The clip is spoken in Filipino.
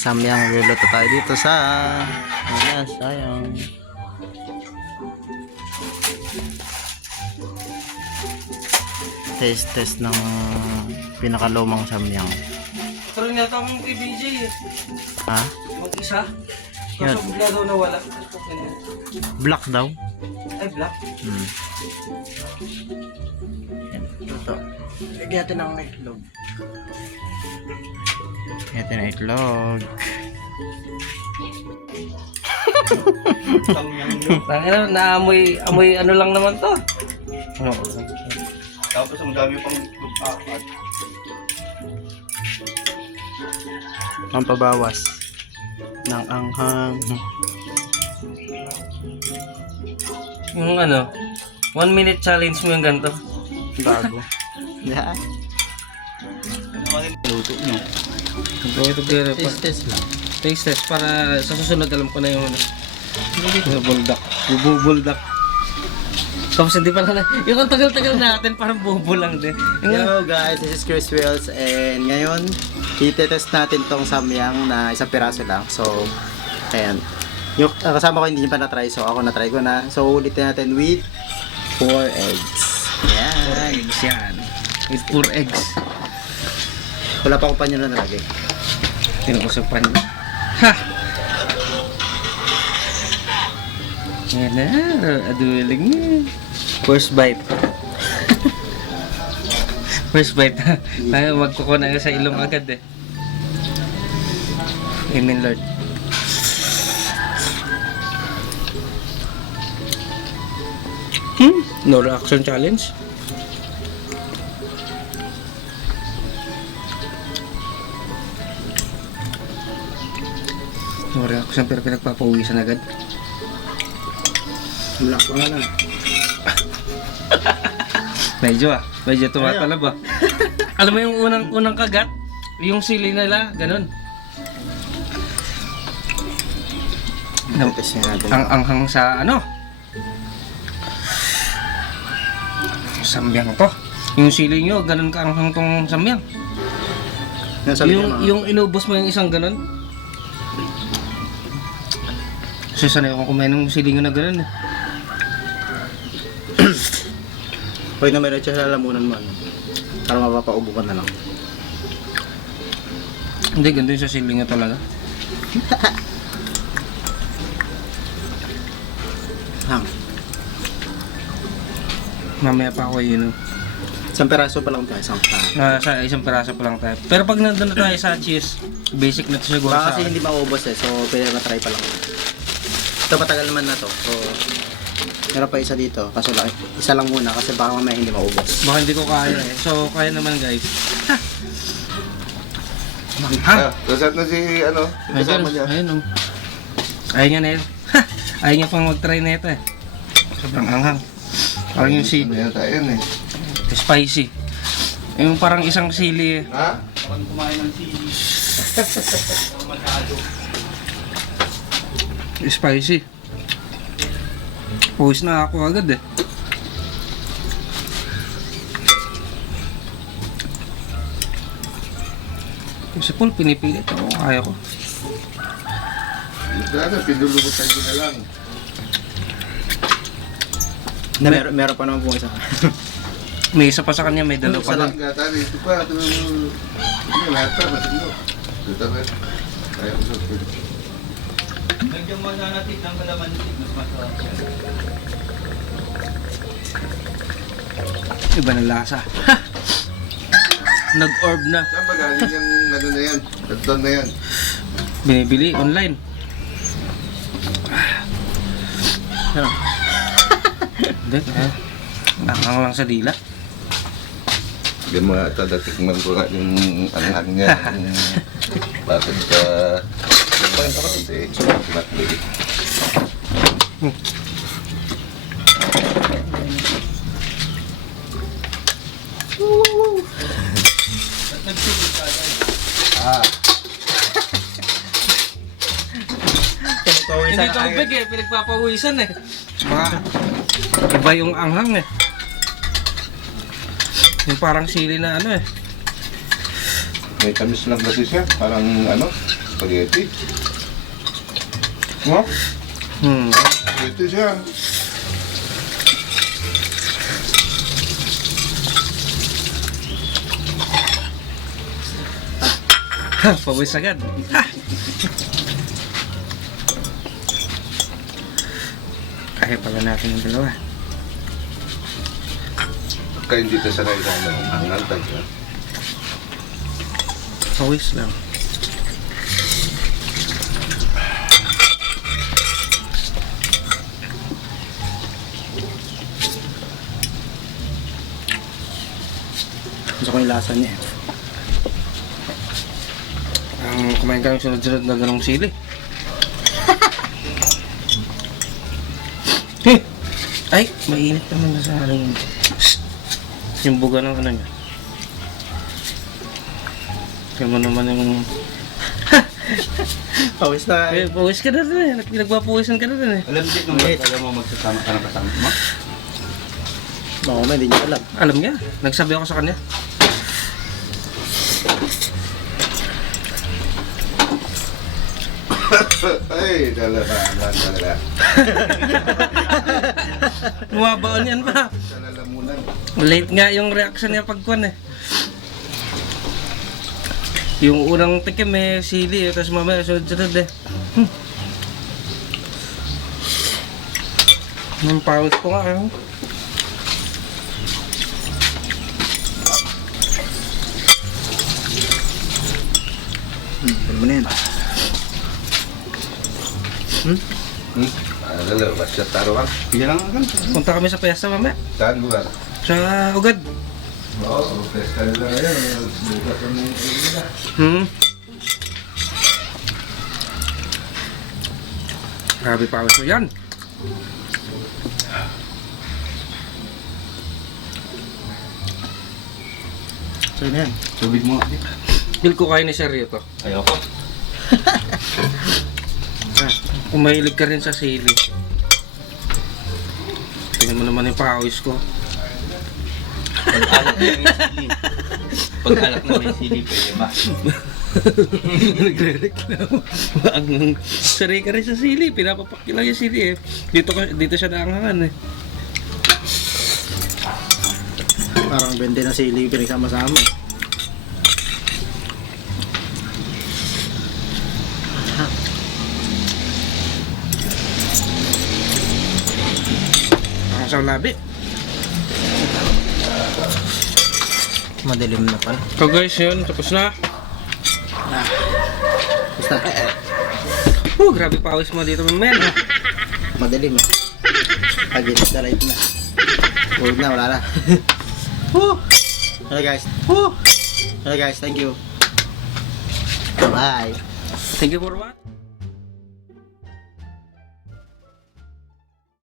samyang luluto tayo dito sa sayang. Test ng pinakalumang samyang. Karoon nga tamang PBJ eh. Ha? Mag-isa. Yan. Kaso bigla daw nawala. Black daw. Ay, black. Yan, luto. Lagyan natin ng itlog. Lagyan natin ng itlog. Tangina, naamoy ano lang naman to. Ano? Tapos ang dami pang itlog. Pampabawas ng anghang. Yung ano, 1 minute challenge mo yung ganito. Bago. Yeah. Luto nyo. Ito Test lang. taste test para sa susunod alam ko na yung ano. Buldak. Bubuldak. Tapos hindi pa na. Yung ang tagal-tagal natin parang bubo lang din. Yung, Hello guys, this is Chris Wills and ngayon itetest natin tong samyang na isang piraso lang. So, ayan. Yung kasama ko hindi pa na-try, so ako na-try ko na. So, ulitin natin with 4 eggs. Ayan. eggs yan. With 4 eggs. Wala pa akong panyo na nalagay. Tinukusupan. Ha! Yan na. Aduling niya. First bite. First bite. Tayo magkukuna ka sa ilong agad eh. Amen Lord. No reaction challenge. No reaction pero pinagpapawisan agad. Black pa nga na. Medyo tumatalab ah. Alam mo yung unang kagat, yung sili nila, ganun. Test natin. Ang anghang sa ano? Samyang to. Yung sili nyo, ganun ka anghang tong samyang. Yung inubos mo yung isang ganun. Kasi sanay ako kumain ng sili nyo na ganun eh. Pwede na meron siya sa lalamunan mo. Ano? Para mapapaubo ka na lang. Hindi, ganito yung sa sili nyo talaga. Hang. Mamaya pa ako yun. Isang piraso pa lang tayo. Sa isang peraso pa lang tayo. Pero pag nandun na tayo sa cheese, basic na to siguro Baka sa kasi hindi maubos eh. So, pwede matry pa lang. Ito matagal naman na to. So, meron pa isa dito. Kaso lang, isa lang muna kasi baka mamaya hindi maubos. Baka hindi ko kaya eh. So, kaya naman guys. Ha? Kasat na si ano, kasama niya. Ayun oh. Ayaw niya na yun. Ayaw niya pang mag-try na ito eh. Sobrang anghang. Parang yung si Ano tayo yun eh. spicy. Yung parang isang sili eh. Ha? Parang kumain ng sili. Spicy. Pawis na ako agad eh. Si Paul pinipilit ako. Kaya ko. Sana, pinulumutan ko na lang. Meron pa naman po isa. May isa pa sa kanya, may dalawa pa lang. Gata ito pa. Ito lahat pa. Matino. Ito pa. Kaya ko sa pwede. Medyo mananatik ng kalamansi. Mas masarap. Iba na lasa. Nag-orb na. Saan ba galing yung ano na yan? Tagton na yan. Binibili online. Ano? Hindi, anghang lang sa dila. Yan mga tadatikman ko nga yung anghang niya. Bakit ka... Bakit ka kasi pinatbili. Hindi tubig eh, pinagpapawisan eh. Iba yung anghang eh. Yung parang sili na ano eh. May tamis lang kasi siya. Parang ano, spaghetti. No? Ito siya. Pawis agad. Ha! Kaya pala natin yung dalawa. Kaya hindi ka sanay sa hangal tayo. Pawis lang. Gusto ko yung lasa niya. Ang kumain ka ng sunod-sunod na ganong sili. Ay, mainit naman na sa akin. Yung buga ng ano niya. Kaya mo naman yung... Pawis na. Eh, pawis ka na rin eh. Nagpapawisan ka na rin eh. Alam din nung alam mo magsasama ka ng kasama mo? Oo, hindi niya alam. Alam niya. Nagsabi ako sa kanya. Ay, talaga. Bumabaon yan pa. Sa lalamunan. Late nga yung reaction niya pagkuhan eh. Yung unang tikim eh, sili eh, tapos mamaya sunod-sunod eh. Ang pawis ko nga eh. Ano mo na yan? Dalawa, basta taruhan. Hindi lang agad. Punta kami sa piyesta mamaya. Saan lugar? Sa Ugad. Oo, pesta nila ngayon. Bukas ang nila. Grabe pawis ko yan. So yun yan. Tubig mo. Feel ko kayo ni Seryo to. Ayoko. Kung mahilig ka rin sa sili. Tingnan mo naman yung pawis ko. Pag-alak na may sili. Pag-alak na may sili, pwede ba? Nagre-reklamo. Ang saray ka rin sa sili. Pinapapak lang yung sili eh. Dito siya naangangan eh. Parang 20 na sili yung pinagsama-sama. Ang sa labi. Madilim na pala. So guys, yun. Tapos na. Basta, Grabe pawis mo dito men. madilim eh. Against the light na. Huwag na, wala na. Woo! Hello guys. Woo! Hello guys, thank you. Bye. Thank you for watching.